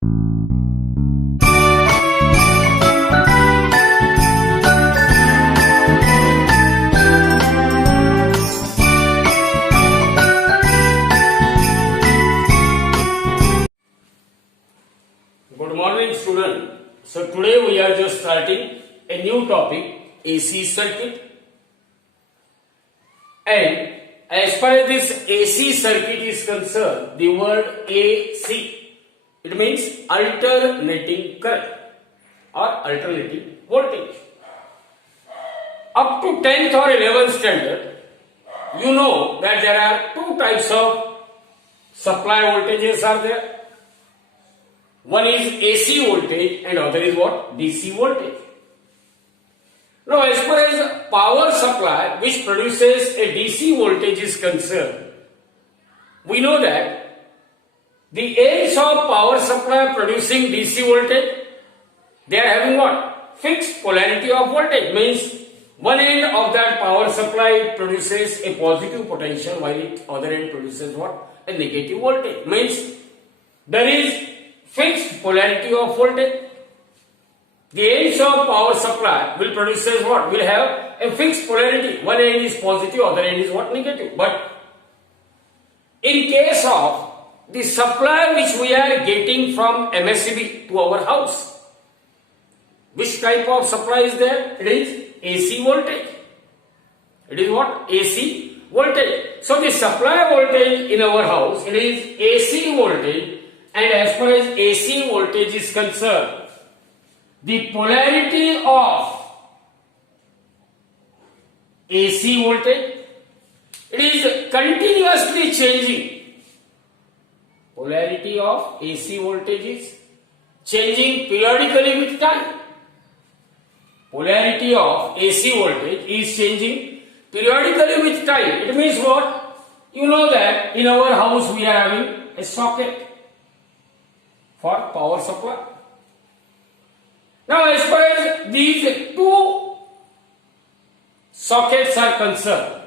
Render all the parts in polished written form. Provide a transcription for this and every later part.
Good morning, student. So today we are just starting a new topic, AC circuit. And as far as this AC circuit is concerned, the word AC, it means alternating current or alternating voltage. Up to 10th or 11th standard, you know that there are two types of supply voltages are there. One is AC voltage and other is what? DC voltage. Now, as far as power supply which produces a DC voltage is concerned, we know that the ends of power supply producing DC voltage, they are having what? Fixed polarity of voltage. Means one end of that power supply produces a positive potential while the other end produces what? A negative voltage. Means there is fixed polarity of voltage. The ends of power supply will produce what? Will have a fixed polarity. One end is positive, other end is what? Negative. But in case of the supply which we are getting from MSEB to our house, which type of supply is there? It is AC voltage. It is what? AC voltage. So the supply voltage in our house, it is AC voltage. And as far as AC voltage is concerned, the polarity of AC voltage, it is continuously changing. Polarity of AC voltage is changing periodically with time. Polarity of AC voltage is changing periodically with time. It means what? You know that in our house we are having a socket for power supply. Now, as far as these two sockets are concerned,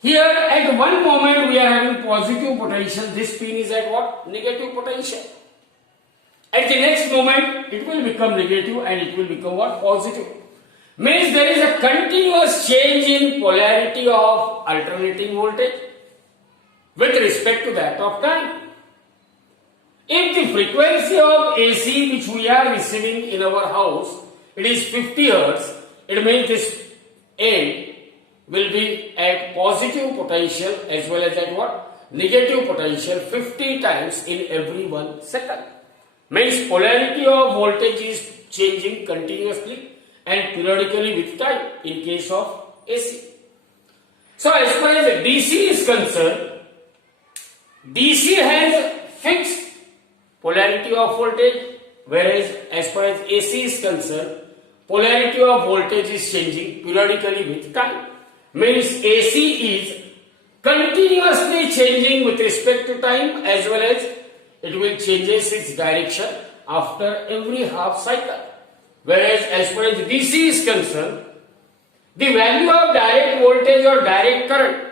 here at one moment we are having positive potential, this pin is at what? Negative potential. At the next moment it will become negative and it will become what? Positive. Means there is a continuous change in polarity of alternating voltage with respect to that of time. If the frequency of AC which we are receiving in our house, it is 50 Hz, it means this end will be at positive potential as well as at what? Negative potential 50 times in every 1 second. Means polarity of voltage is changing continuously and periodically with time in case of AC. So as far as DC is concerned, DC has fixed polarity of voltage, whereas as far as AC is concerned, polarity of voltage is changing periodically with time. Means AC is continuously changing with respect to time as well as it will changes its direction after every half cycle. Whereas as far as DC is concerned, the value of direct voltage or direct current,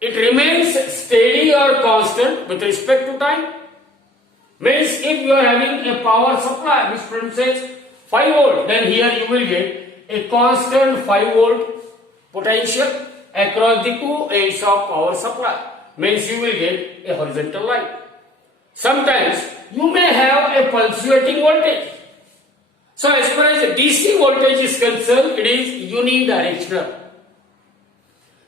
it remains steady or constant with respect to time. Means if you are having a power supply which produces 5 volt, then here you will get a constant 5 volt potential across the two ends of power supply. Means you will get a horizontal line. Sometimes you may have a pulsating voltage. So as far as DC voltage is concerned, it is unidirectional.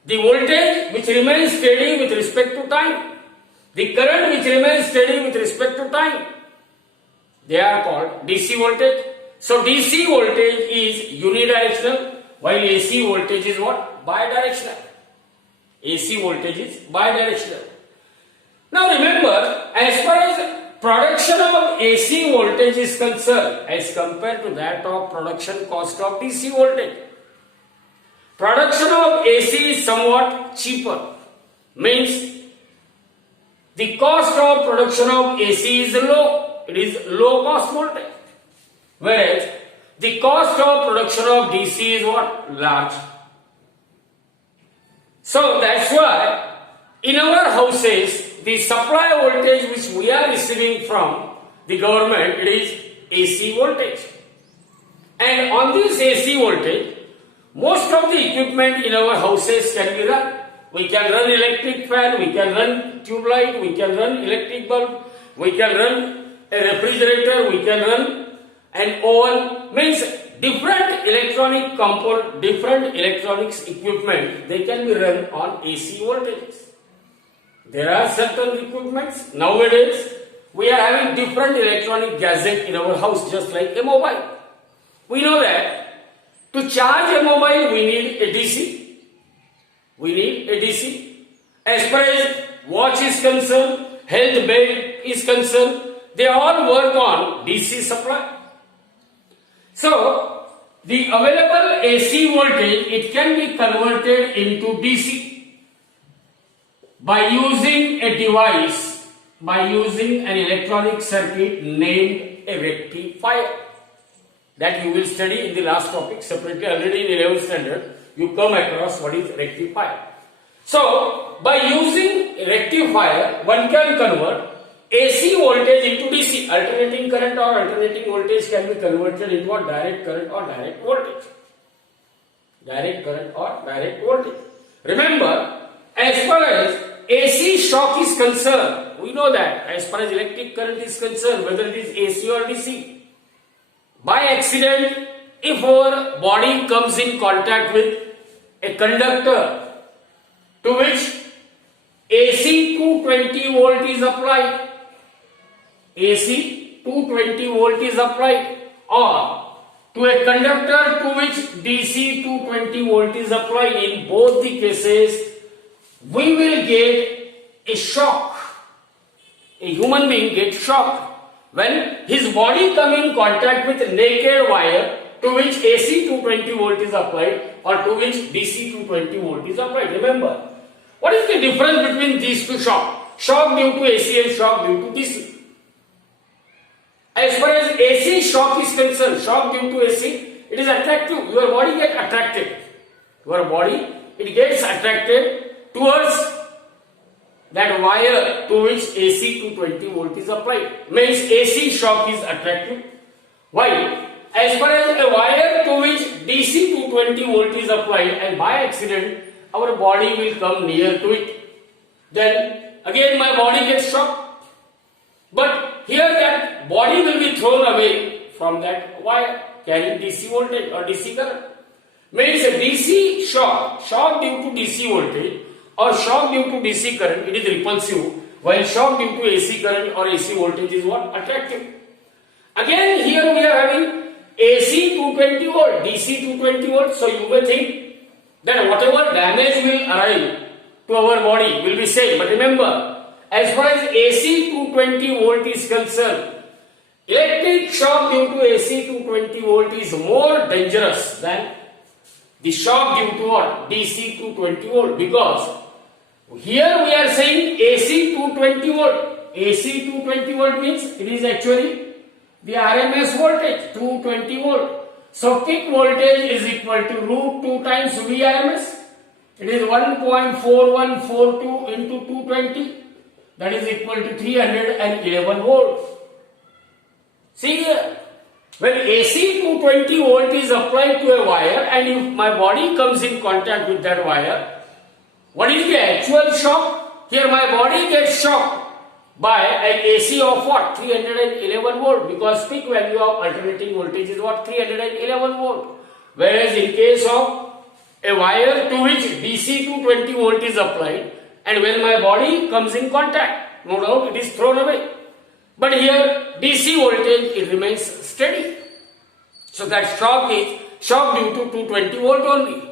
The voltage which remains steady with respect to time, the current which remains steady with respect to time, they are called DC voltage. So DC voltage is unidirectional while AC voltage is what? Bidirectional. AC voltage is bidirectional. Now remember, as far as production of AC voltage is concerned as compared to that of production cost of DC voltage, production of AC is somewhat cheaper. Means the cost of production of AC is low. It is low cost voltage. Whereas the cost of production of DC is what? Large. So that's why in our houses the supply voltage which we are receiving from the government, it is AC voltage. And on this AC voltage, most of the equipment in our houses can be run. We can run electric fan, we can run tube light, we can run electric bulb, we can run a refrigerator, we can run an oven. Means different electronic component, different electronics equipment, they can be run on AC voltages. There are certain equipments nowadays. We are having different electronic gadget in our house, just like a mobile. We know that to charge a mobile we need a DC. We need a DC. As far as watch is concerned, health bed is concerned, they all work on DC supply. So the available AC voltage, it can be converted into DC by using a device, by using an electronic circuit named a rectifier. That you will study in the last topic separately. Already in 11th standard, you come across what is rectifier. So, by using rectifier, one can convert AC voltage into DC. Alternating current or alternating voltage can be converted into a direct current or direct voltage. Direct current or direct voltage. Remember, as far as AC shock is concerned, we know that as far as electric current is concerned, whether it is AC or DC, by accident, if our body comes in contact with a conductor to which AC 220 volt is applied, AC 220 volt is applied, or to a conductor to which DC 220 volt is applied, in both the cases, we will get a shock. A human being gets shocked when his body comes in contact with a naked wire to which AC 220 volt is applied or to which DC 220 volt is applied. Remember, what is the difference between these two shocks? Shock due to AC and shock due to DC. As far as AC shock is concerned, shock due to AC, it is attractive. Your body gets attracted. Your body, it gets attracted towards that wire to which AC 220 volt is applied. Means AC shock is attractive. While as far as a wire to which DC 220 volt is applied and by accident our body will come near to it, then again my body gets shocked. But here that body will be thrown away from that wire carrying DC voltage or DC current. Means a DC shock, shock due to DC voltage or shock due to DC current, it is repulsive, while shock due to AC current or AC voltage is what? Attractive. Again here we are having AC 220 volt, DC 220 volt, so you may think that whatever damage will arrive to our body will be same. But remember, as far as AC 220 volt is concerned, electric shock due to AC 220 volt is more dangerous than the shock due to what? DC 220 volt, because here we are saying AC 220 volt. AC 220 volt means it is actually the RMS voltage 220 volt. So peak voltage is equal to root 2 times Vrms. It is 1.4142 into 220. That is equal to 311 volts. See here, when AC 220 volt is applied to a wire and if my body comes in contact with that wire, what is the actual shock? Here my body gets shocked by an AC of what? 311 volt, because peak value of alternating voltage is what? 311 volt. Whereas in case of a wire to which DC 220 volt is applied and when my body comes in contact, no doubt it is thrown away. But here DC voltage, it remains steady. So that shock is shock due to 220 volt only.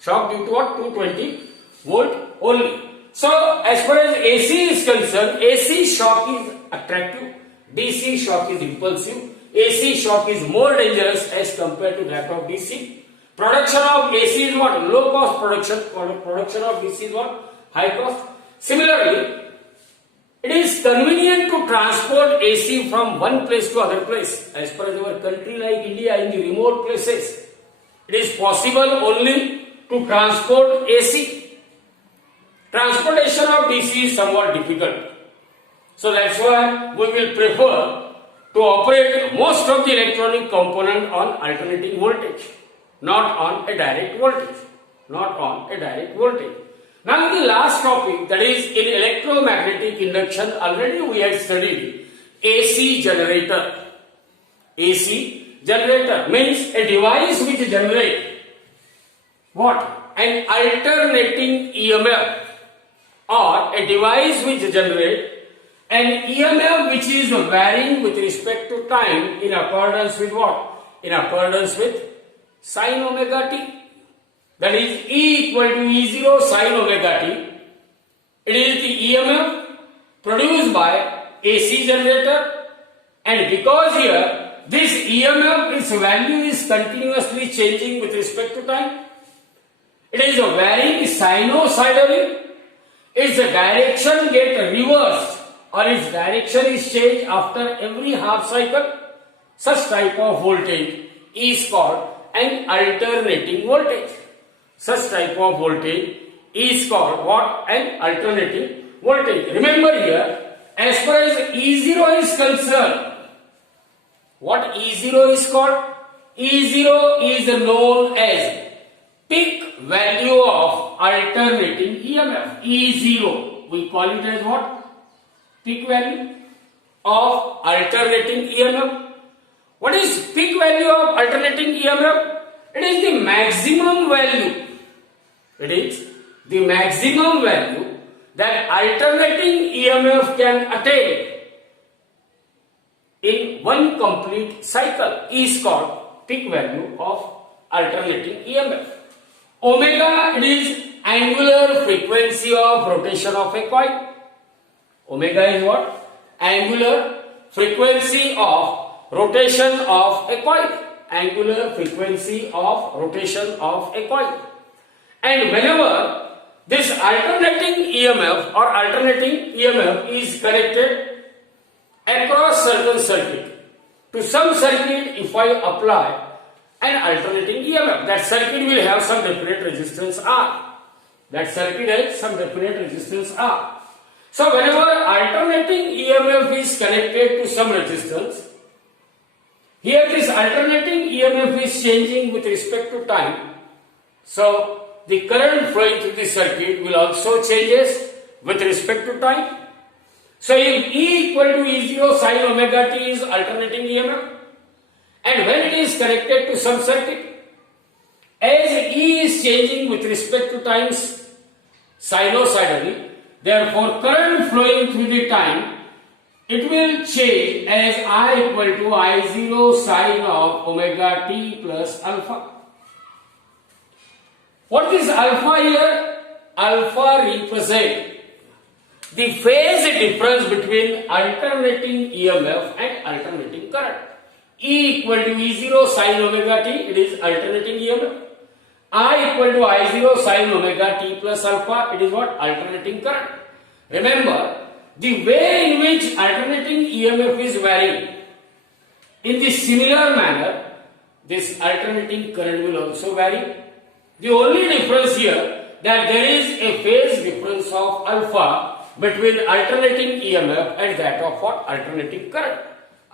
Shock due to what? 220 volt only. So as far as AC is concerned, AC shock is attractive, DC shock is repulsive. AC shock is more dangerous as compared to that of DC. Production of AC is what? Low cost production. Production of DC is what? High cost. Similarly, it is convenient to transport AC from one place to other place. As per our country like India, in the remote places, it is possible only to transport AC. Transportation of DC is somewhat difficult. So that's why we will prefer to operate most of the electronic component on alternating voltage, not on a direct voltage. Not on a direct voltage. Now the last topic, that is in electromagnetic induction, already we had studied AC generator. AC generator means a device which generates what? An alternating EMF, or a device which generates an EMF which is varying with respect to time in accordance with what? In accordance with sin omega t. That is E equal to E0 sin omega t. It is the EMF produced by AC generator, and because here this EMF, its value is continuously changing with respect to time. It is varying sinusoidally. Its direction gets reversed, or its direction is changed after every half cycle. Such type of voltage is called an alternating voltage. Such type of voltage is called what? An alternating voltage. Remember here, as far as E0 is concerned, what E0 is called? E0 is known as peak value of alternating EMF. E0, we call it as what? Peak value of alternating EMF. What is peak value of alternating EMF? It is the maximum value. It is the maximum value that alternating EMF can attain in one complete cycle is called peak value of alternating EMF. Omega, it is angular frequency of rotation of a coil. Omega is what? Angular frequency of rotation of a coil. Angular frequency of rotation of a coil. And whenever this alternating EMF or alternating EMF is connected across certain circuit, to some circuit if I apply an alternating EMF, that circuit will have some definite resistance R. That circuit has some definite resistance R. So whenever alternating EMF is connected to some resistance, here this alternating EMF is changing with respect to time. So the current flowing through the circuit will also changes with respect to time. So if E equal to E0 sin omega t is alternating EMF, and when it is connected to some circuit, as E is changing with respect to time sinusoidally, therefore current flowing through the time, it will change as I equal to I0 sin of omega t plus alpha. What is alpha here? Alpha represents the phase difference between alternating EMF and alternating current. E equal to E0 sin omega t, it is alternating EMF. I equal to I0 sin omega t plus alpha, it is what? Alternating current. Remember, the way in which alternating EMF is varying, in the similar manner, this alternating current will also vary. The only difference here that there is a phase difference of alpha between alternating EMF and that of what? Alternating current.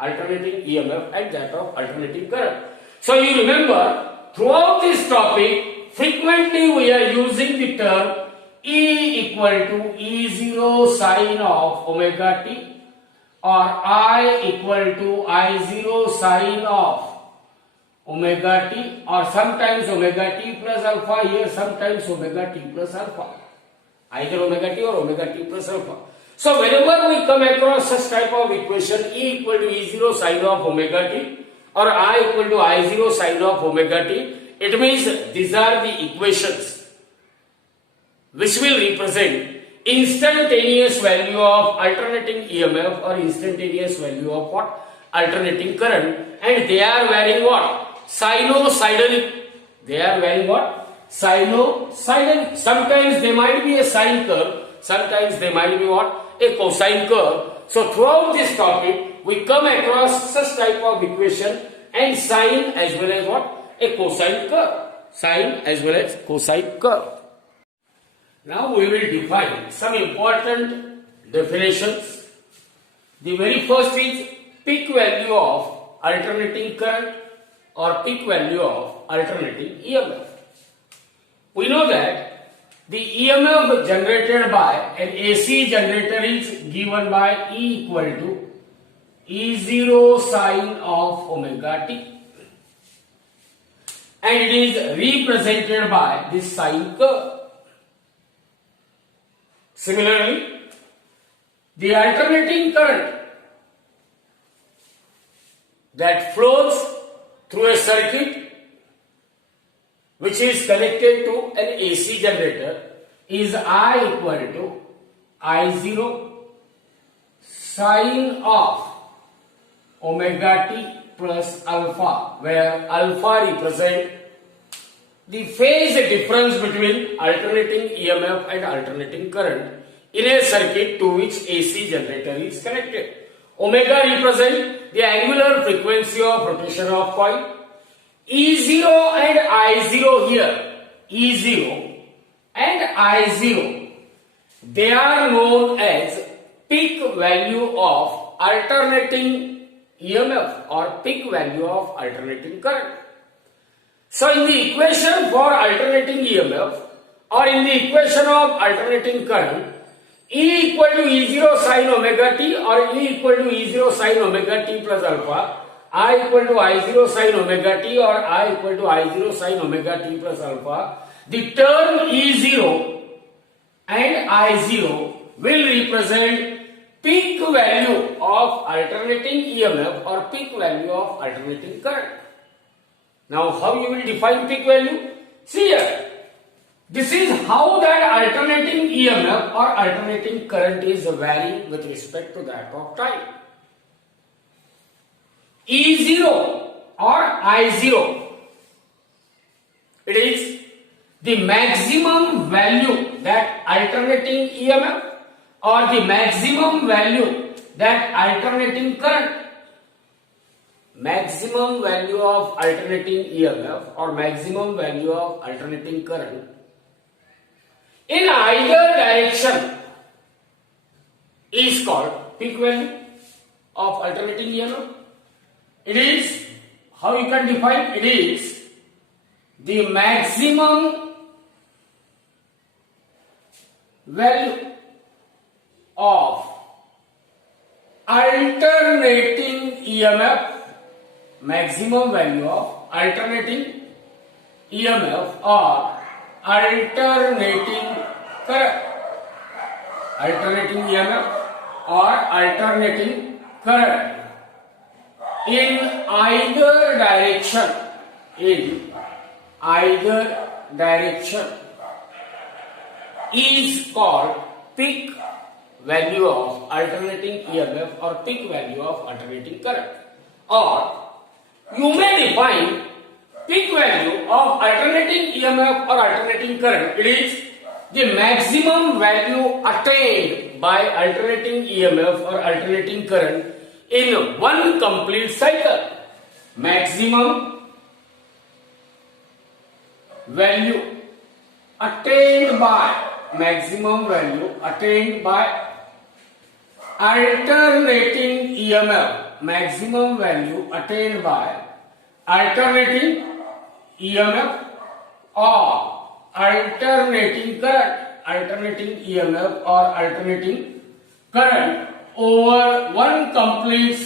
Alternating EMF and that of alternating current. So you remember, throughout this topic, frequently we are using the term E equal to E0 sin of omega t, or I equal to I0 sin of omega t, or sometimes omega t plus alpha, here sometimes omega t plus alpha, either omega t or omega t plus alpha. So whenever we come across such type of equation, E equal to E0 sin of omega t or I equal to I0 sin of omega t, it means these are the equations which will represent instantaneous value of alternating EMF or instantaneous value of what? Alternating current, and they are varying what? Sinusoidally. They are varying what? Sinusoidally. Sometimes they might be a sine curve, sometimes they might be what? A cosine curve. So throughout this topic, we come across such type of equation and sine as well as what? A cosine curve. Sine as well as cosine curve. Now we will define some important definitions. The very first is peak value of alternating current or peak value of alternating EMF. We know that the EMF generated by an AC generator is given by E equal to E0 sine of omega t, and it is represented by this sine curve. Similarly, the alternating current that flows through a circuit which is connected to an AC generator is I equal to I0 sine of omega t plus alpha, where alpha represent the phase difference between alternating EMF and alternating current in a circuit to which AC generator is connected. Omega represent the angular frequency of rotation of coil. E0 and I0 here, E0 and I0, they are known as peak value of alternating EMF or peak value of alternating current. So in the equation for alternating EMF or in the equation of alternating current, E equal to E0 sine omega t or E equal to E0 sine omega t plus alpha, I equal to I0 sine omega t or I equal to I0 sine omega t plus alpha, the term E0 and I0 will represent peak value of alternating EMF or peak value of alternating current. Now how you will define peak value? See here, this is how that alternating EMF or alternating current is varying with respect to that of time. E0 or I0, it is the maximum value that alternating EMF or the maximum value that alternating current, maximum value of alternating EMF or maximum value of alternating current in either direction is called peak value of alternating EMF. It is, how you can define, it is the maximum value of alternating EMF, maximum value of alternating EMF or alternating current, alternating EMF or alternating current in either direction, is called peak value of alternating EMF or peak value of alternating current. Or you may define peak value of alternating EMF or alternating current, it is the maximum value attained by alternating EMF or alternating current in one complete cycle. Maximum value attained by alternating EMF, maximum value attained by alternating EMF or alternating current, alternating EMF or alternating current over one complete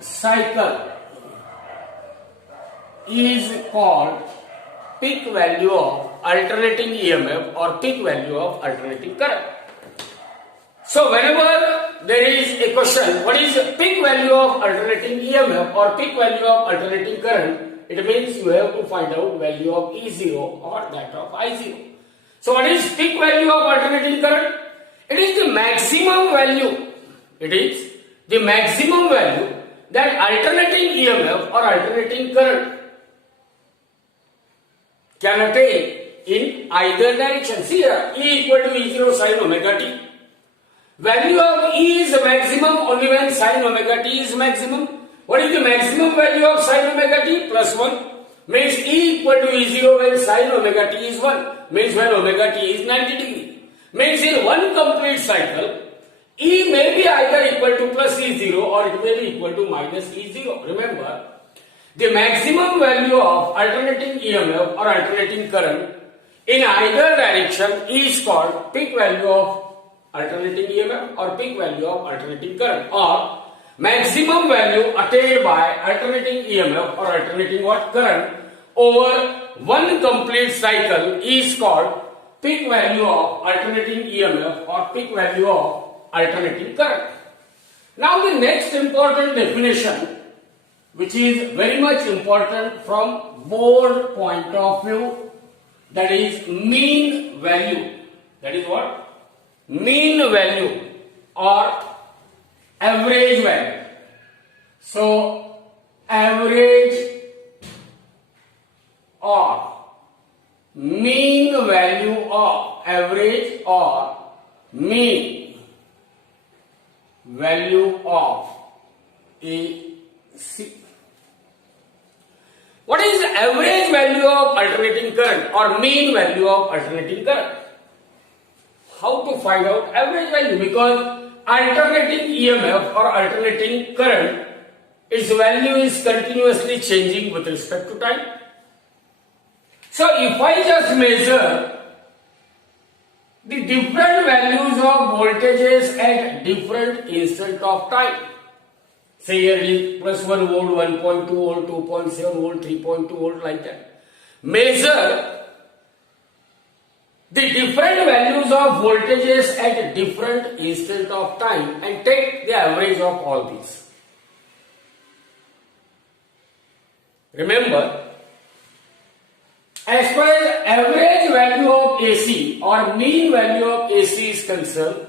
cycle, is called peak value of alternating EMF or peak value of alternating current. So whenever there is a question, what is peak value of alternating EMF or peak value of alternating current, it means you have to find out value of E0 or that of I0. So what is peak value of alternating current? It is the maximum value. It is the maximum value that alternating EMF or alternating current can attain in either direction. See here, E equal to E0 sine omega t. Value of E is maximum only when sine omega t is maximum. What is the maximum value of sine omega t? Plus 1. Means E equal to E0 when sine omega t is 1. Means when omega t is 90 degree. Means in one complete cycle, E may be either equal to plus E0 or it may be equal to minus E0. Remember, the maximum value of alternating EMF or alternating current in either direction is called peak value of alternating EMF or peak value of alternating current, or maximum value attained by alternating EMF or alternating what current over one complete cycle is called peak value of alternating EMF or peak value of alternating current. Now the next important definition, which is very much important from board point of view, that is mean value. That is what? Mean value or average value. So average or mean value of average or mean value of AC. What is the average value of alternating current or mean value of alternating current? How to find out average value? Because alternating EMF or alternating current, its value is continuously changing with respect to time. So if I just measure the different values of voltages at different instant of time, say here is plus 1 volt, 1.2 volt, 2.7 volt, 3.2 volt, like that. Measure the different values of voltages at different instant of time and take the average of all these. Remember, as far as average value of AC or mean value of AC is concerned,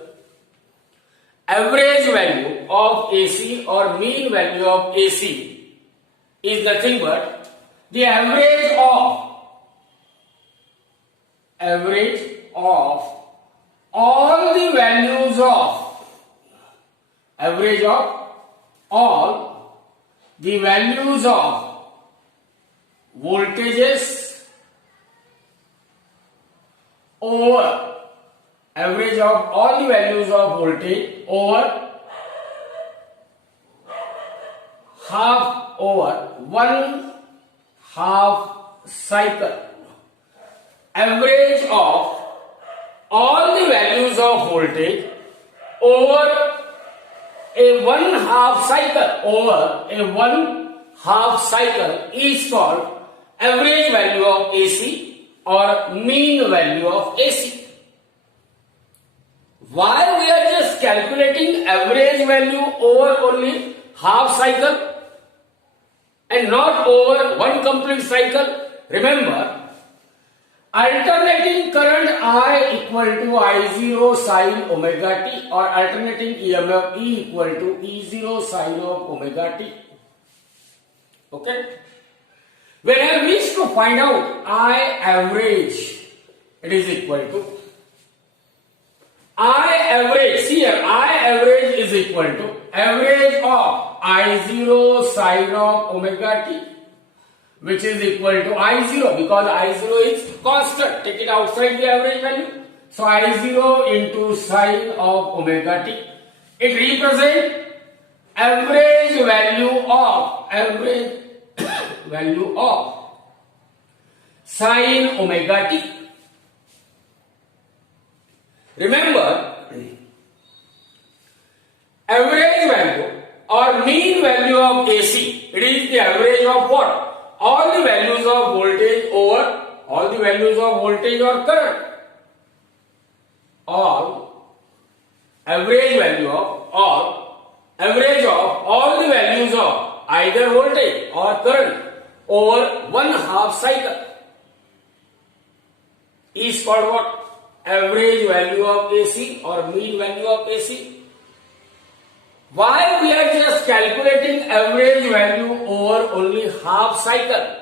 average value of AC or mean value of AC is nothing but the average of all the values of average of all the values of voltages over average of all the values of voltage over one half cycle. Average of all the values of voltage over a one half cycle is called average value of AC or mean value of AC. Why we are just calculating average value over only half cycle and not over one complete cycle? Remember, alternating current I equal to I0 sin omega t or alternating EMF E equal to E0 sin of omega t. Okay? When I wish to find out I average, it is equal to I average. See here, I average is equal to average of I0 sin of omega t, which is equal to I0 because I0 is constant. Take it outside the average value. So I0 into sin of omega t. It represents average value of sin omega t. Remember, average value or mean value of AC, it is the average of what? All the values of voltage over all the values of voltage or current. Average of all the values of either voltage or current over one half cycle is called what? Average value of AC or mean value of AC. Why we are just calculating average value over only half cycle?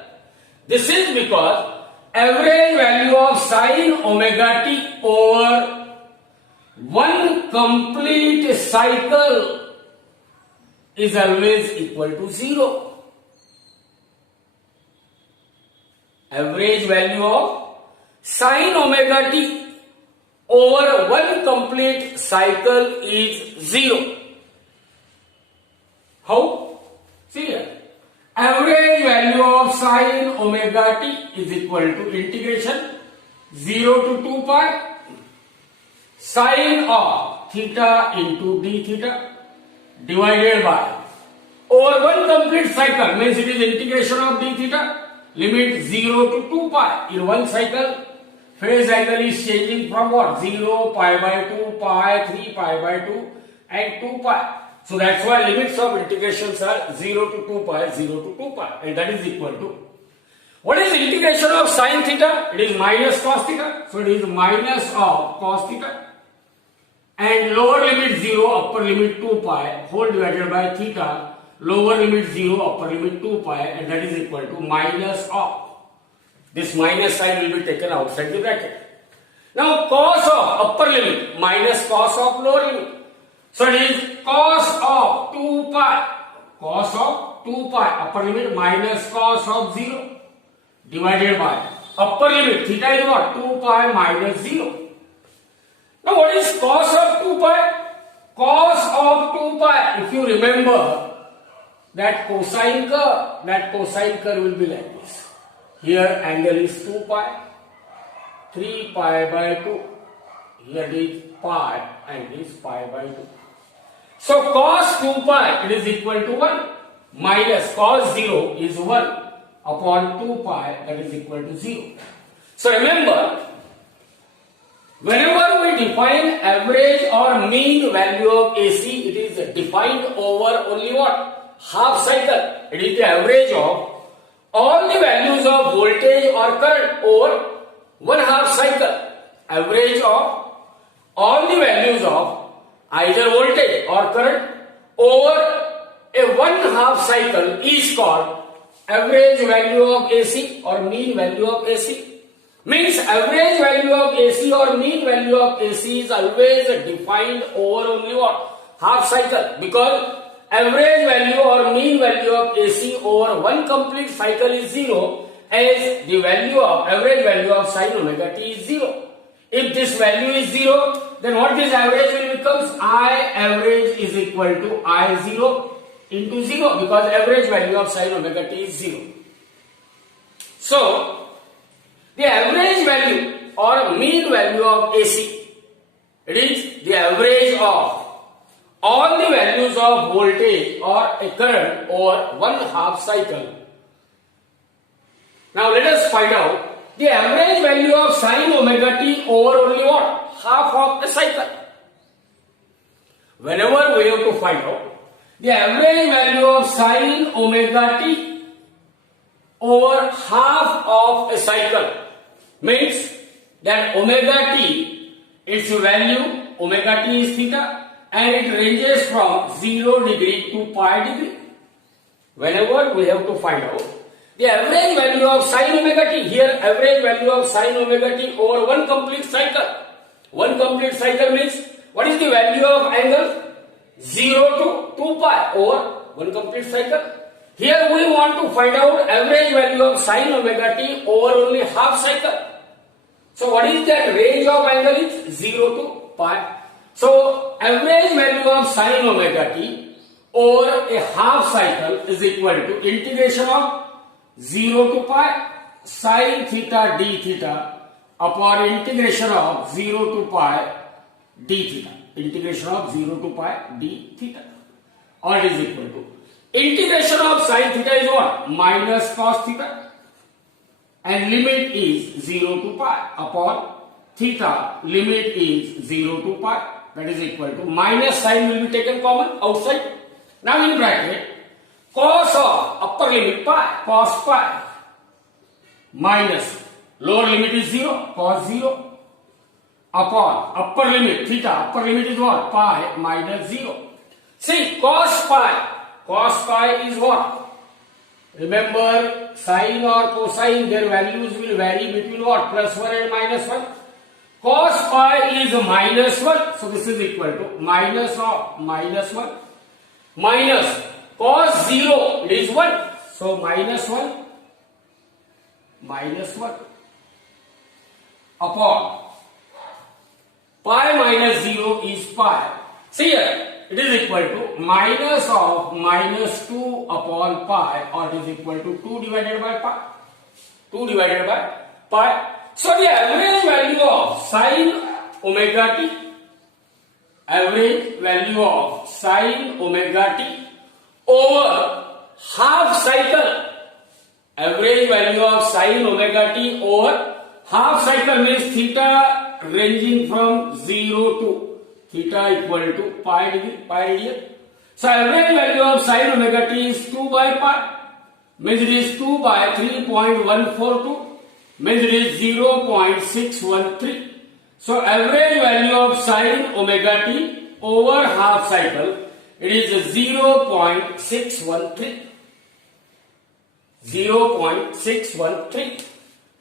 This is because average value of sin omega t over one complete cycle is always equal to 0. Average value of sin omega t over one complete cycle is 0. How? See here. Average value of sin omega t is equal to integration 0 to 2 pi sin of theta into d theta divided by over one complete cycle, means it is integration of d theta, limit 0 to 2 pi. In one cycle, phase angle is changing from what? 0, pi by 2, pi, 3, pi by 2 and 2 pi. So that's why limits of integrations are 0 to 2 pi, 0 to 2 pi, and that is equal to, what is integration of sin theta? It is minus cos theta. So it is minus of cos theta and lower limit 0, upper limit 2 pi whole divided by theta, lower limit 0, upper limit 2 pi, and that is equal to minus of. This minus sign will be taken outside the bracket. Now cos of upper limit minus cos of lower limit. So it is cos of 2 pi, cos of 2 pi, upper limit minus cos of 0 divided by upper limit theta is what? 2 pi minus 0. Now what is cos of 2 pi? Cos of 2 pi, if you remember that cosine curve will be like this. Here angle is 2 pi, 3 pi by 2. Here it is pi and this pi by 2. So cos 2 pi, it is equal to 1 minus cos 0 is 1 upon 2 pi, that is equal to 0. So remember, whenever we define average or mean value of AC, it is defined over only what? Half cycle. It is the average of all the values of voltage or current over one half cycle. Average of all the values of either voltage or current over a one half cycle is called average value of AC or mean value of AC. Means average value of AC or mean value of AC is always defined over only what? Half cycle, because average value or mean value of AC over one complete cycle is 0, as the value of average value of sin omega t is 0. If this value is 0, then what this average will become? I average is equal to I0 into 0, because average value of sin omega t is 0. So the average value or mean value of AC, it is the average of all the values of voltage or a current over one half cycle. Now let us find out the average value of sin omega t over only what? Half of a cycle. Whenever we have to find out the average value of sin omega t over half of a cycle, means that omega t, its value, omega t is theta, and it ranges from 0 degree to pi degree. Whenever we have to find out the average value of sin omega t, here average value of sin omega t over one complete cycle. One complete cycle means, what is the value of angle? 0 to 2 pi over one complete cycle. Here we want to find out average value of sin omega t over only half cycle. So what is that range of angle is? 0 to pi. So average value of sin omega t over a half cycle is equal to integration of 0 to pi sin theta d theta upon integration of 0 to pi d theta. Integration of 0 to pi d theta. Or it is equal to integration of sin theta is what? Minus cos theta. And limit is 0 to pi upon theta, limit is 0 to pi, that is equal to minus sign will be taken common outside. Now in bracket, cos of upper limit pi, cos pi, minus lower limit is 0, cos 0, upon upper limit theta, upper limit is what? Pi minus 0. See, cos pi is what? Remember, sine or cosine, their values will vary between what? Plus 1 and minus 1. Cos pi is minus 1. So this is equal to minus of minus 1. Minus cos 0, it is 1. So minus 1. Minus 1. Upon Pi minus 0 is pi. See here, it is equal to minus of minus 2 upon pi, or it is equal to 2 divided by pi. 2 divided by pi. So the average value of sine omega t, average value of sine omega t over half cycle, average value of sine omega t over half cycle means theta ranging from 0 to theta equal to pi degree, pi radian. So average value of sine omega t is 2 by pi, means it is 2 by 3.142, means it is 0.613. So average value of sine omega t over half cycle, it is 0.613. 0.613.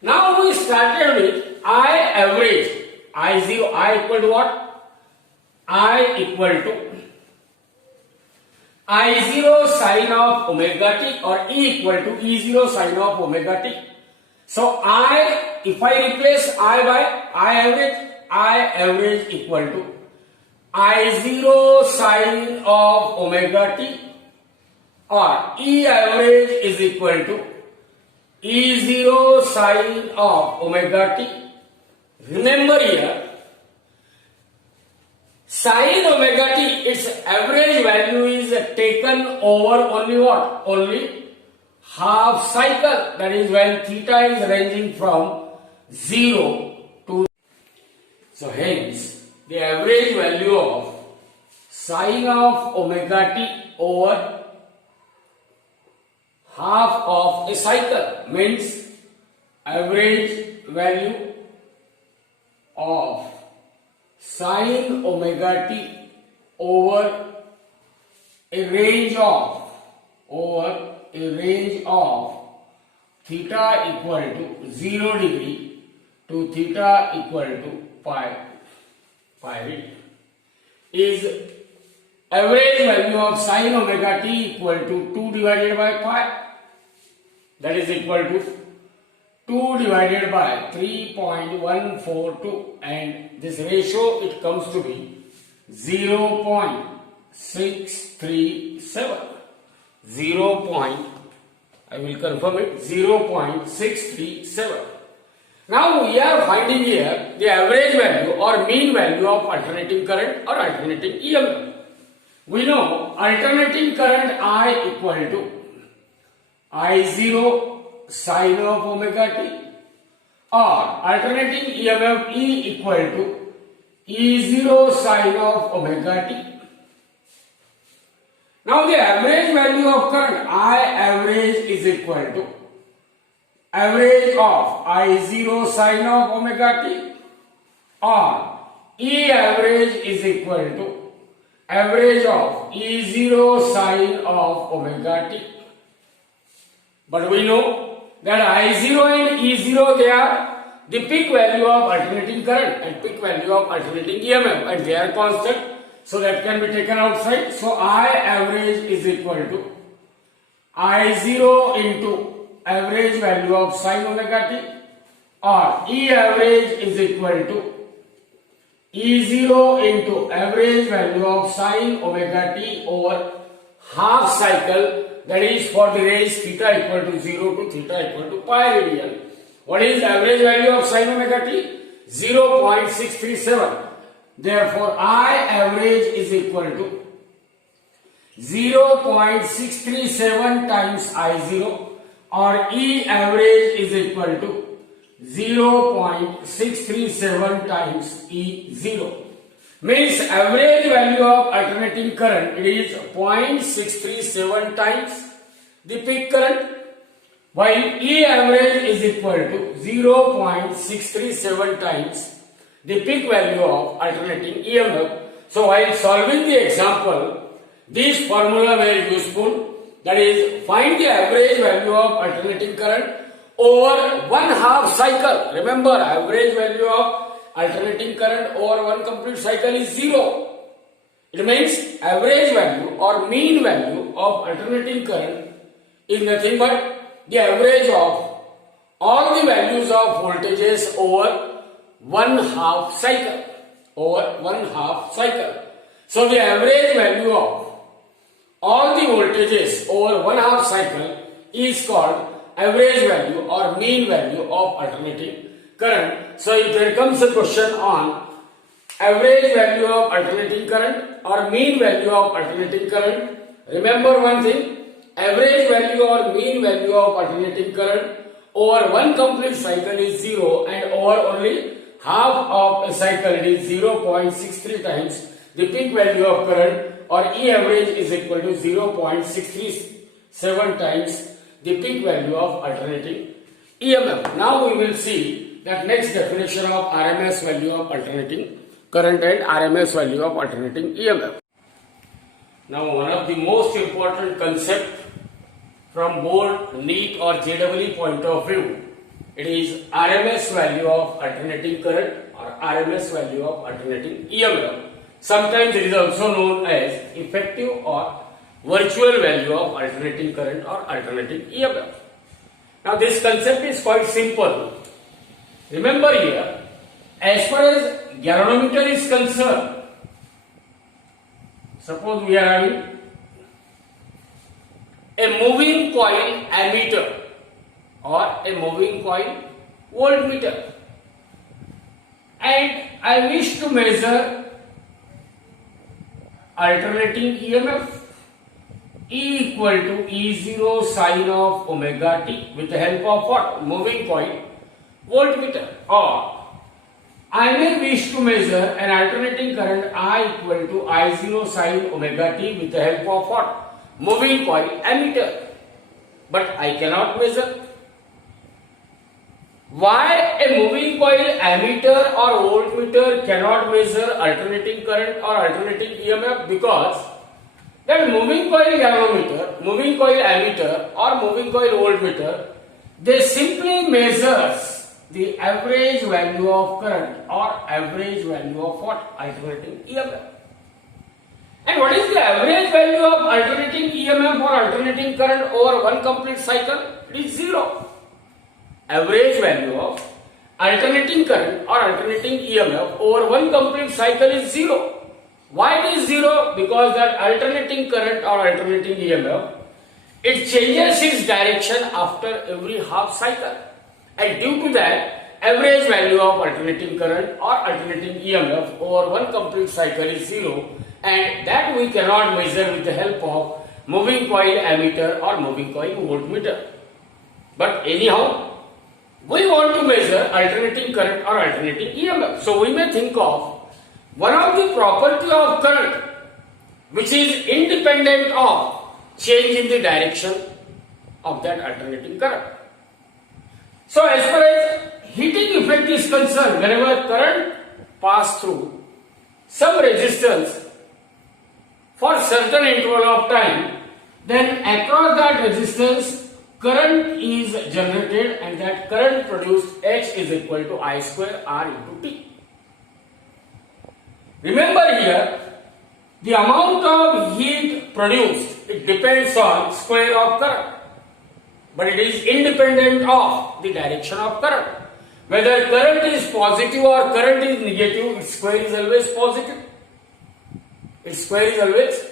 Now we started with I average. I0, I equal to what? I equal to I0 sine of omega t, or E equal to E0 sine of omega t. So if I replace I by I average equal to I0 sine of omega t, or E average is equal to E0 sine of omega t. Remember here, sine omega t, its average value is taken over only what? Only half cycle, that is when theta is ranging from 0 to. So hence, the average value of sine of omega t over half of a cycle means average value of sine omega t over a range of theta equal to 0 degree to theta equal to pi radian is average value of sine omega t equal to 2 divided by pi, that is equal to 2 divided by 3.142, and this ratio it comes to be 0.637. I will confirm it, 0.637. Now we are finding here the average value or mean value of alternating current or alternating EMF. We know alternating current I equal to I0 sine of omega t, or alternating EMF E equal to E0 sine of omega t. Now the average value of current I average is equal to average of I0 sine of omega t, or E average is equal to average of E0 sine of omega t. But we know that I0 and E0, they are the peak value of alternating current and peak value of alternating EMF, and they are constant, so that can be taken outside. So I average is equal to I0 into average value of sine omega t, or E average is equal to E0 into average value of sine omega t over half cycle, that is for the range theta equal to 0 to theta equal to pi radian. What is the average value of sine omega t? 0.637. Therefore, I average is equal to 0.637 times I0, or E average is equal to 0.637 times E0. Means average value of alternating current, it is 0.637 times the peak current, while E average is equal to 0.637 times the peak value of alternating EMF. So while solving the example, this formula were useful, that is, find the average value of alternating current over one half cycle. Remember, average value of alternating current over one complete cycle is 0. It means average value or mean value of alternating current is nothing but the average of all the values of voltages over one half cycle. over 1/2 cycle. So the average value of all the voltages over 1/2 cycle is called average value or mean value of alternating current. So if there comes a question on average value of alternating current or mean value of alternating current, remember one thing, average value or mean value of alternating current over one complete cycle is 0 and over only half of a cycle it is 0.63 times the peak value of current, or E average is equal to 0.637 times the peak value of alternating EMF. Now we will see that next definition of RMS value of alternating current and RMS value of alternating EMF. Now one of the most important concept from board, NEET or JEE point of view, it is RMS value of alternating current or RMS value of alternating EMF. Sometimes it is also known as effective or virtual value of alternating current or alternating EMF. Now this concept is quite simple. Remember here, as far as galvanometer is concerned, suppose we are having a moving coil ammeter or a moving coil voltmeter, and I wish to measure alternating EMF E equal to E0 sine of omega t with the help of what? Moving coil voltmeter. Or I may wish to measure an alternating current I equal to I0 sine omega t with the help of what? Moving coil ammeter. But I cannot measure. Why a moving coil ammeter or voltmeter cannot measure alternating current or alternating EMF? Because that moving coil galvanometer, moving coil ammeter or moving coil voltmeter, they simply measures the average value of current or average value of what? Alternating EMF. And what is the average value of alternating EMF or alternating current over one complete cycle? It is 0. Average value of alternating current or alternating EMF over one complete cycle is 0. Why it is 0? Because that alternating current or alternating EMF, it changes its direction after every half cycle. And due to that, average value of alternating current or alternating EMF over one complete cycle is 0, and that we cannot measure with the help of moving coil ammeter or moving coil voltmeter. But anyhow, we want to measure alternating current or alternating EMF. So we may think of one of the property of current which is independent of change in the direction of that alternating current. So as far as heating effect is concerned, whenever current passes through some resistance for certain interval of time, then across that resistance current is generated, and that current produced H is equal to I square R into T. Remember here, the amount of heat produced, it depends on square of current, but it is independent of the direction of current. Whether current is positive or current is negative, its square is always positive. Its square is always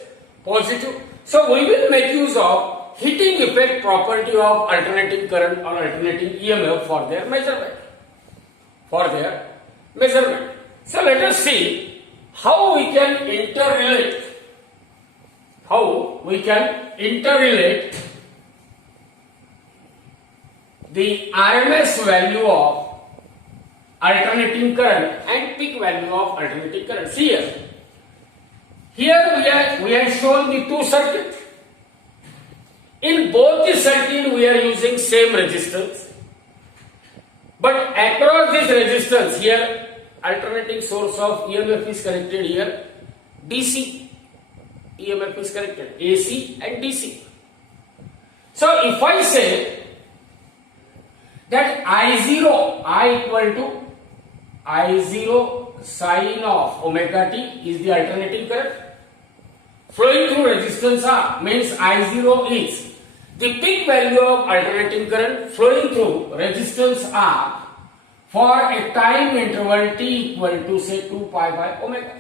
positive. So we will make use of heating effect property of alternating current or alternating EMF for their measurement. So let us see how we can interrelate the RMS value of alternating current and peak value of alternating current. See here we have shown the two circuits. In both the circuit we are using same resistance, but across this resistance here alternating source of EMF is connected here, DC EMF is connected, AC and DC. So if I say that I0, I equal to I0 sine of omega t is the alternating current flowing through resistance R, means I0 is the peak value of alternating current flowing through resistance R for a time interval t equal to say 2 pi by omega.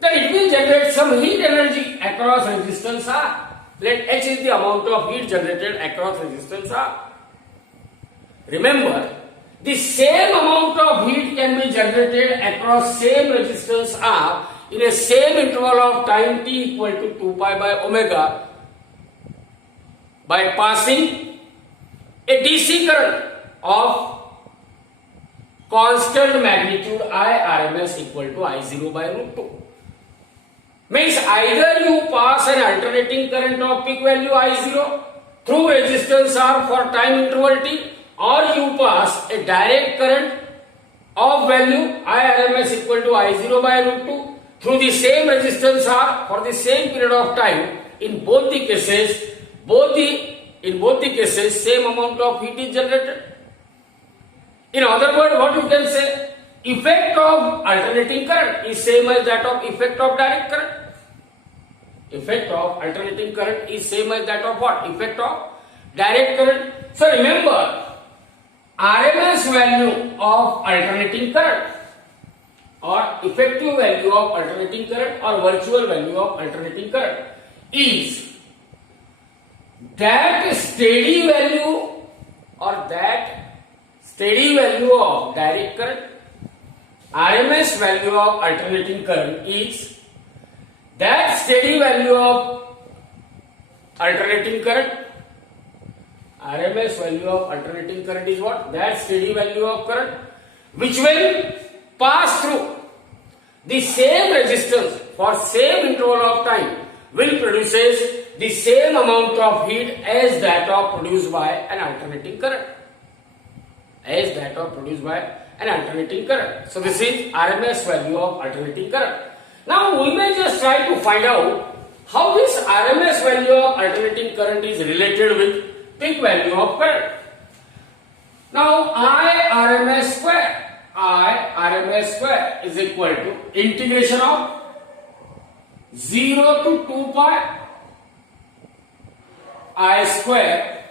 Then it will generate some heat energy across resistance R. Let H is the amount of heat generated across resistance R. Remember, the same amount of heat can be generated across same resistance R in a same interval of time t equal to 2 pi by omega by passing a DC current of constant magnitude I RMS equal to I0 by root 2. Means either you pass an alternating current of peak value I0 through resistance R for time interval t, or you pass a direct current of value I RMS equal to I0 by root 2 through the same resistance R for the same period of time. In both the cases, same amount of heat is generated. In other words, what you can say, effect of alternating current is same as that of effect of direct current. Effect of alternating current is same as that of what? Effect of direct current. So remember, RMS value of alternating current or effective value of alternating current or virtual value of alternating current is that steady value or that steady value of direct current. RMS value of alternating current is that steady value of alternating current. RMS value of alternating current is what? That steady value of current which will pass through the same resistance for same interval of time will produces the same amount of heat as that of produced by an alternating current. So this is RMS value of alternating current. Now we may just try to find out how this RMS value of alternating current is related with peak value of current. Now I RMS square is equal to integration of 0 to 2 pi I square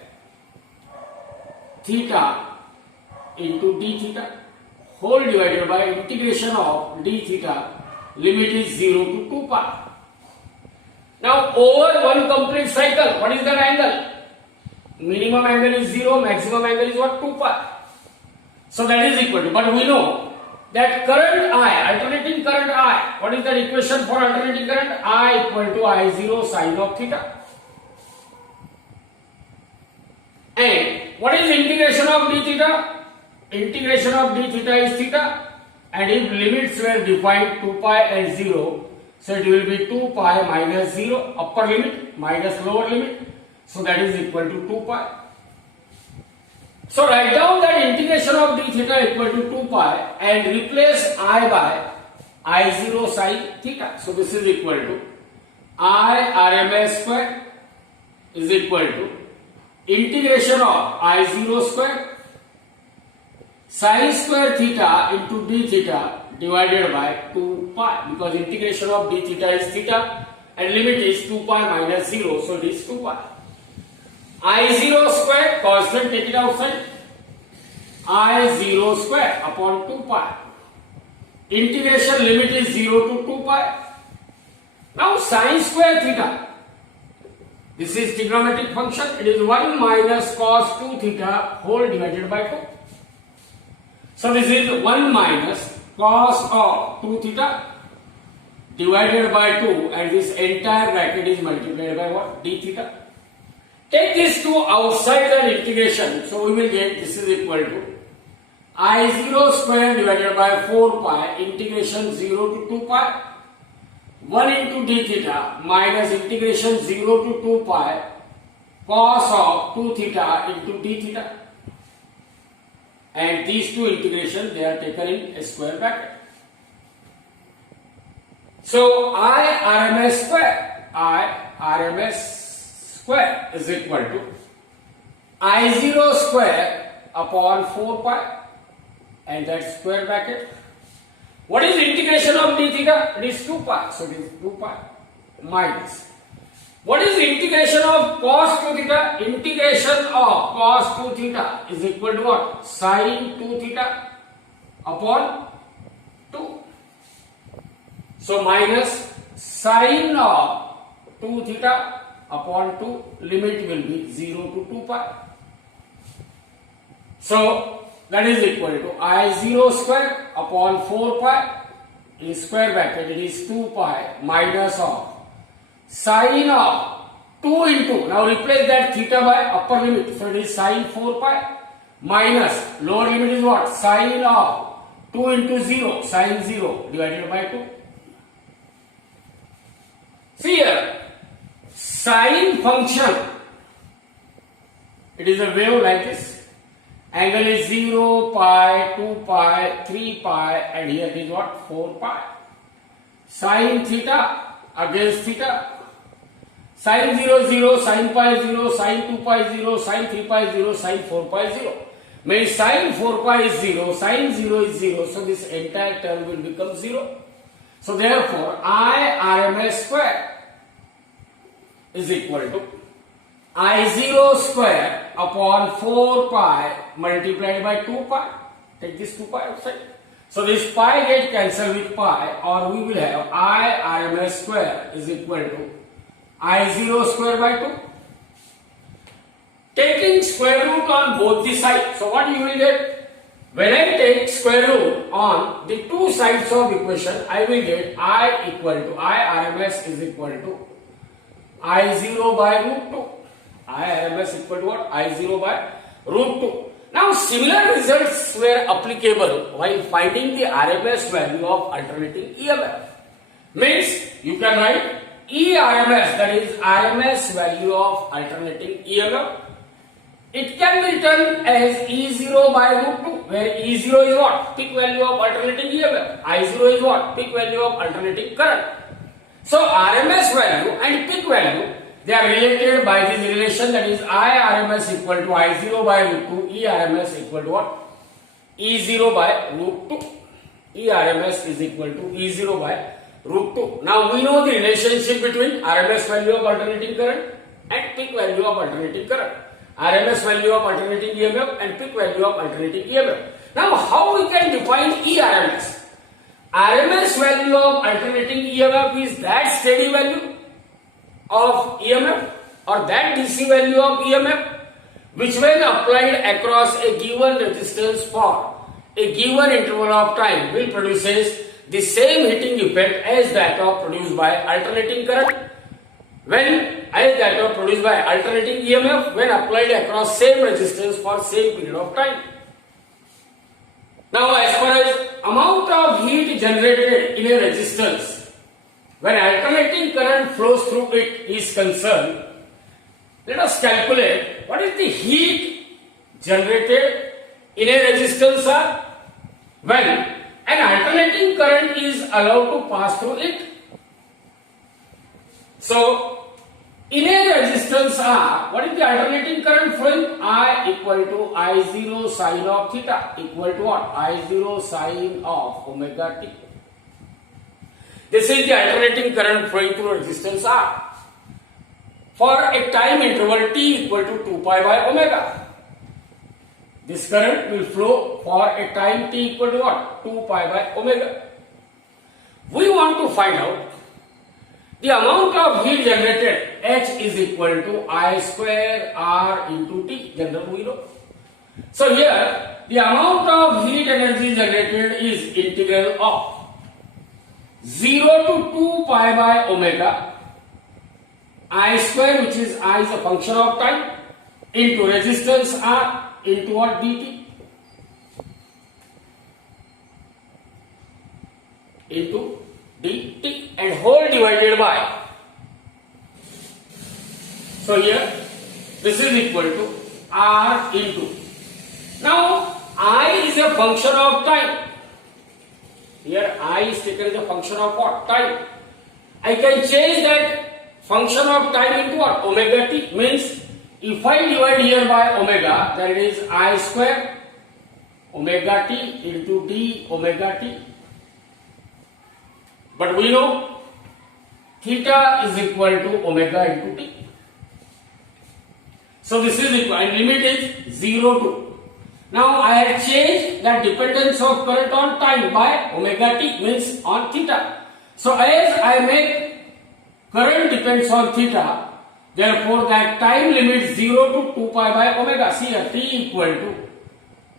theta into d theta whole divided by integration of d theta, limit is 0 to 2 pi. Now over one complete cycle, what is that angle? Minimum angle is 0, maximum angle is what? 2 pi. So that is equal to, but we know that current I, alternating current I, what is that equation for alternating current? I equal to I0 sine of theta. And what is integration of d theta? Integration of d theta is theta, and if limits were defined 2 pi and 0, so it will be 2 pi minus 0, upper limit minus lower limit, so that is equal to 2 pi. So write down that integration of d theta equal to 2 pi and replace I by I0 sine theta. So this is equal to I RMS square is equal to integration of I0 square sine square theta into d theta divided by 2 pi, because integration of d theta is theta and limit is 2 pi minus 0, so it is 2 pi. I0 square, constant, take it outside, I0 square upon 2 pi. Integration limit is 0 to 2 pi. Now sine square theta, this is trigonometric function, it is 1 minus cos 2 theta whole divided by 2. So this is 1 minus cos of 2 theta divided by 2, and this entire bracket is multiplied by what? D theta. Take these two outside the integration, so we will get this is equal to I0 square divided by 4 pi integration 0 to 2 pi 1 into d theta minus integration 0 to 2 pi cos of 2 theta into d theta, and these two integrations they are taken in a square bracket. So I RMS square is equal to I0 square upon 4 pi and that square bracket. What is integration of d theta? It is 2 pi, so it is 2 pi minus What is the integration of cos 2 theta? Integration of cos 2 theta is equal to what? Sin 2 theta upon 2. So minus sin of 2 theta upon 2, limit will be 0 to 2 pi. So that is equal to I0 square upon 4 pi, in square bracket it is 2 pi minus of sin of 2 into, now replace that theta by upper limit, so it is sin 4 pi minus lower limit is what? Sin of 2 into 0, sin 0 divided by 2. See here, sine function, it is a wave like this. Angle is 0, pi, 2 pi, 3 pi, and here it is what? 4 pi. Sin theta against theta. Sin 0, 0, sin pi 0, sin 2 pi 0, sin 3 pi 0, sin 4 pi 0. Means sin 4 pi is 0, sin 0 is 0, so this entire term will become 0. So therefore, I RMS square is equal to I0 square upon 4 pi multiplied by 2 pi. Take this 2 pi outside. So this pi get cancelled with pi, or we will have I RMS square is equal to I0 square by 2. Taking square root on both the sides. So what you will get? When I take square root on the two sides of equation, I will get I equal to I RMS is equal to I0 by root 2. I-RMS equal to what? I0 by root 2. Now similar results were applicable while finding the RMS value of alternating EMF. Means you can write ERMS, that is RMS value of alternating EMF. It can be written as E0 by root 2, where E0 is what? Peak value of alternating EMF. I0 is what? Peak value of alternating current. So RMS value and peak value, they are related by this relation, that is I-RMS equal to I0 by root 2, E-RMS equal to what? E0 by root 2. E-RMS is equal to E0 by root 2. Now we know the relationship between RMS value of alternating current and peak value of alternating current. RMS value of alternating EMF and peak value of alternating EMF. Now how we can define E-RMS? RMS value of alternating EMF is that steady value of EMF or that DC value of EMF which when applied across a given resistance for a given interval of time will produces the same heating effect as that of produced by alternating current produced by alternating EMF when applied across same resistance for same period of time. Now as far as amount of heat generated in a resistance when alternating current flows through it is concerned, let us calculate what is the heat generated in a resistance when an alternating current is allowed to pass through it. So in a resistance R, what is the alternating current flowing? I equal to I0 sine of theta equal to what? I0 sine of omega t. This is the alternating current flowing through resistance R for a time interval t equal to 2 pi by omega. This current will flow for a time t equal to what? 2 pi by omega. We want to find out the amount of heat generated. H is equal to I square R into T, general we know. So here the amount of heat energy generated is integral of 0 to 2 pi by omega I square, which is I is a function of time, into resistance R into what? dt into dt and whole divided by. So here this is equal to R into. Now I is a function of time. Here I is taken as a function of what? Time. I can change that function of time into what? Omega t. Means if I divide here by omega, then it is I square omega t into d omega t. But we know theta is equal to omega into t. So this is equal, and limit is 0 to. Now I have changed the dependence of current on time by omega t, means on theta. So as I make current depends on theta, therefore that time limit 0 to 2 pi by omega. See here, t equal to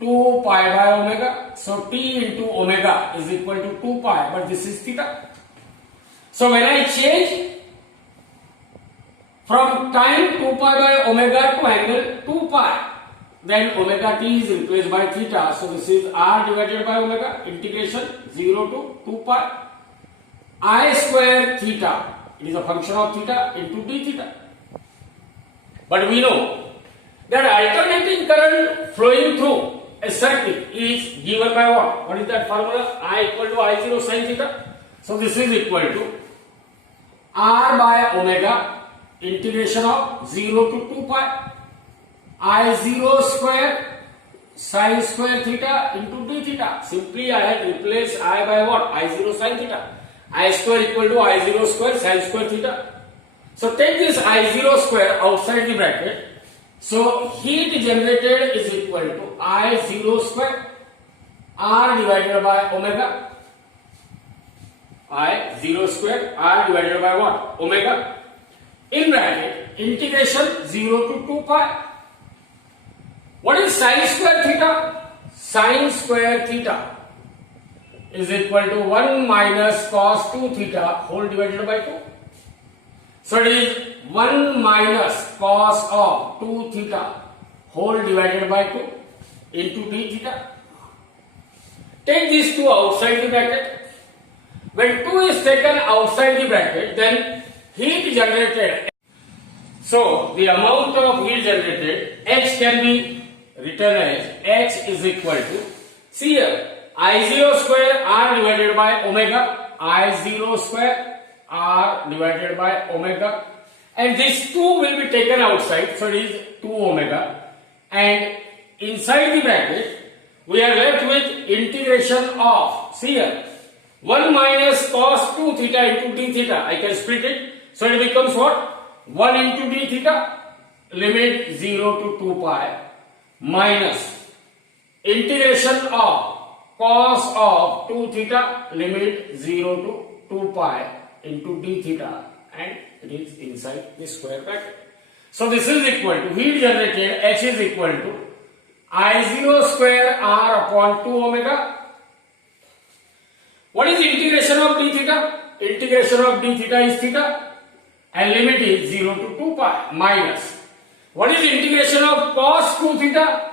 2 pi by omega. So t into omega is equal to 2 pi, but this is theta. So when I change from time 2 pi by omega to angle 2 pi, then omega t is replaced by theta. So this is r divided by omega, integration 0 to 2 pi I square theta. It is a function of theta into d theta. But we know that alternating current flowing through a circuit is given by what? What is that formula? I equal to I0 sin theta. So this is equal to r by omega integration of 0 to 2 pi I0 square sin square theta into d theta. Simply I had replaced I by what? I0 sin theta. I square equal to I0 square sin square theta. So take this I0 square outside the bracket. So heat generated is equal to I0 square R divided by omega. I0 square R divided by what? Omega. In bracket, integration 0 to 2 pi. What is sin square theta? Sin square theta is equal to 1 minus cos 2 theta whole divided by 2. So it is 1 minus cos of 2 theta whole divided by 2 into d theta. Take these two outside the bracket. When 2 is taken outside the bracket, then heat generated. So the amount of heat generated, H can be written as H is equal to, see here, I0 square R divided by omega, I0 square R divided by omega, and these two will be taken outside, so it is 2 omega, and inside the bracket we are left with integration of, see here, 1 minus cos 2 theta into d theta. I can split it, so it becomes what? 1 into d theta, limit 0 to 2 pi, minus integration of cos of 2 theta, limit 0 to 2 pi into d theta, and it is inside the square bracket. So this is equal to heat generated, H is equal to I0 square R upon 2 omega. What is integration of d theta? Integration of d theta is theta, and limit is 0 to 2 pi, minus. What is integration of cos 2 theta?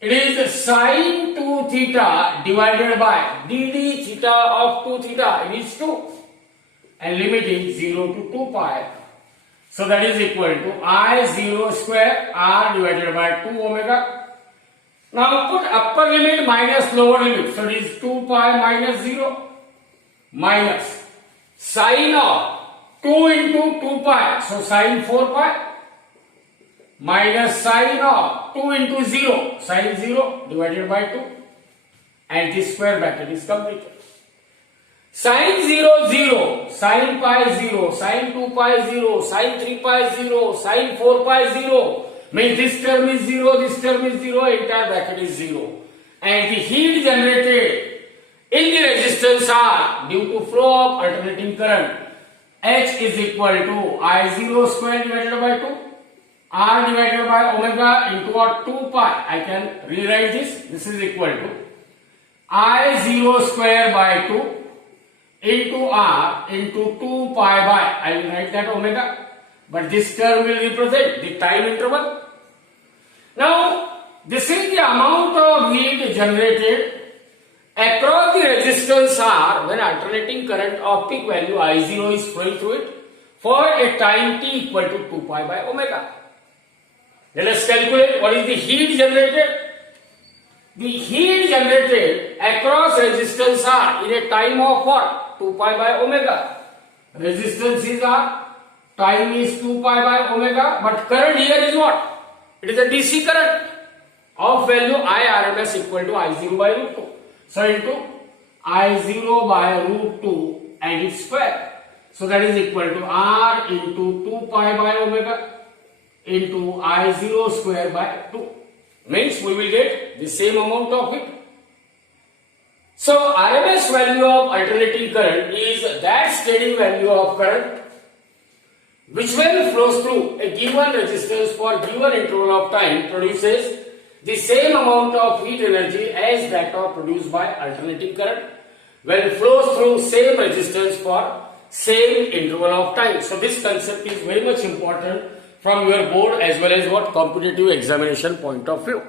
It is sin 2 theta divided by dd theta of 2 theta, it is 2, and limit is 0 to 2 pi. So that is equal to I0 square R divided by 2 omega. Now put upper limit minus lower limit, so it is 2 pi minus 0, minus sin of 2 into 2 pi, so sin 4 pi, minus sin of 2 into 0, sin 0 divided by 2, and this square bracket is completed. Sin 0, 0, sin pi 0, sin 2 pi 0, sin 3 pi 0, sin 4 pi 0, means this term is 0, this term is 0, entire bracket is 0. And the heat generated in the resistance R due to flow of alternating current, H is equal to I0 square divided by 2, R divided by omega into what? 2 pi. I can rewrite this. This is equal to I0 square by 2 into R into 2 pi by, I will write that omega, but this term will represent the time interval. Now, this is the amount of heat generated across the resistance R when alternating current of peak value I0 is flowing through it for a time t equal to 2 pi by omega. Let us calculate what is the heat generated. The heat generated across resistance R in a time of what? 2 pi by omega. Resistance is R, time is 2 pi by omega, but current here is what? It is a DC current of value I RMS equal to I0 by root 2. So into I0 by root 2 and its square. So that is equal to R into 2 pi by omega into I0 square by 2. Means we will get the same amount of it. So RMS value of alternating current is that steady value of current which when flows through a given resistance for given interval of time produces the same amount of heat energy as that of produced by alternating current when flows through same resistance for same interval of time. So this concept is very much important from your board as well as what competitive examination point of view.